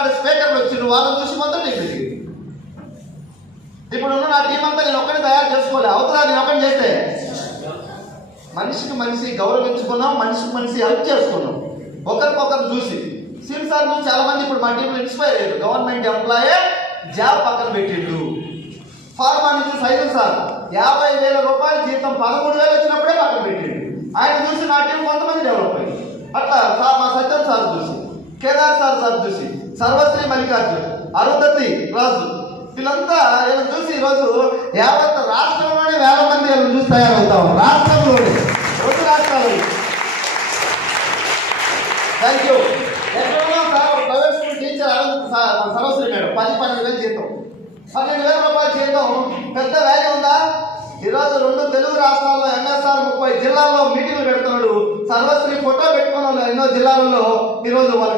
మాట్లాడే స్పీకర్లు వచ్చిండ్రు, వాళ్ళని చూసి మొత్తం నేను తిరిగి ఇప్పుడు నా టీం అంతా నేను ఒక్కడిని తయారు చేసుకోలే, అవుతుందా నేను ఒక్కడిని చేస్తే? మనిషికి మనిషి గౌరవించుకున్నాం, మనిషికి మనిషి హెల్ప్ చేసుకున్నాం ఒకరికొకరు చూసి. సీఎం సార్ నుంచి చాలా మంది ఇప్పుడు మా టీంలో ఇన్స్పైర్ అయ్యారు. గవర్నమెంట్ ఎంప్లాయే జాబ్ పక్కన పెట్టిండు. ఫార్మా నుంచి సైదుల్ సార్ 50,000 రూపాయల జీతం 13,000 వచ్చినప్పుడే పక్కన పెట్టిండు. ఆయన చూసి నా టీం కొంతమంది డెవలప్ అయ్యింది. అట్లా సార్ మా సత్యం సార్ చూసి, కేదార్ సార్ చూసి, సర్వశ్రీ మల్లికార్జున్, అరుంధతి రాజు, వీళ్ళంతా వీళ్ళని చూసి ఈరోజు యావత్ రాష్ట్రంలోనే వేల మంది వీళ్ళని చూసి తయారవుతాం. రాష్ట్రంలోనే 2 రాష్ట్రాలు. Thank you. ఎక్కడో sir private school teacher Sarvashri madam 10-12,000 జీతం, 12,000 రూపాయలు జీతం పెద్ద వాల్యూ ఉందా? ఈరోజు 2 తెలుగు రాష్ట్రాల్లో ఎంఎస్ఆర్ 30 జిల్లాల్లో మీటింగ్లు పెడుతున్నాడు. సర్వశ్రీ ఫోటో పెట్టుకున్న ఎన్నో జిల్లాలలో ఈరోజు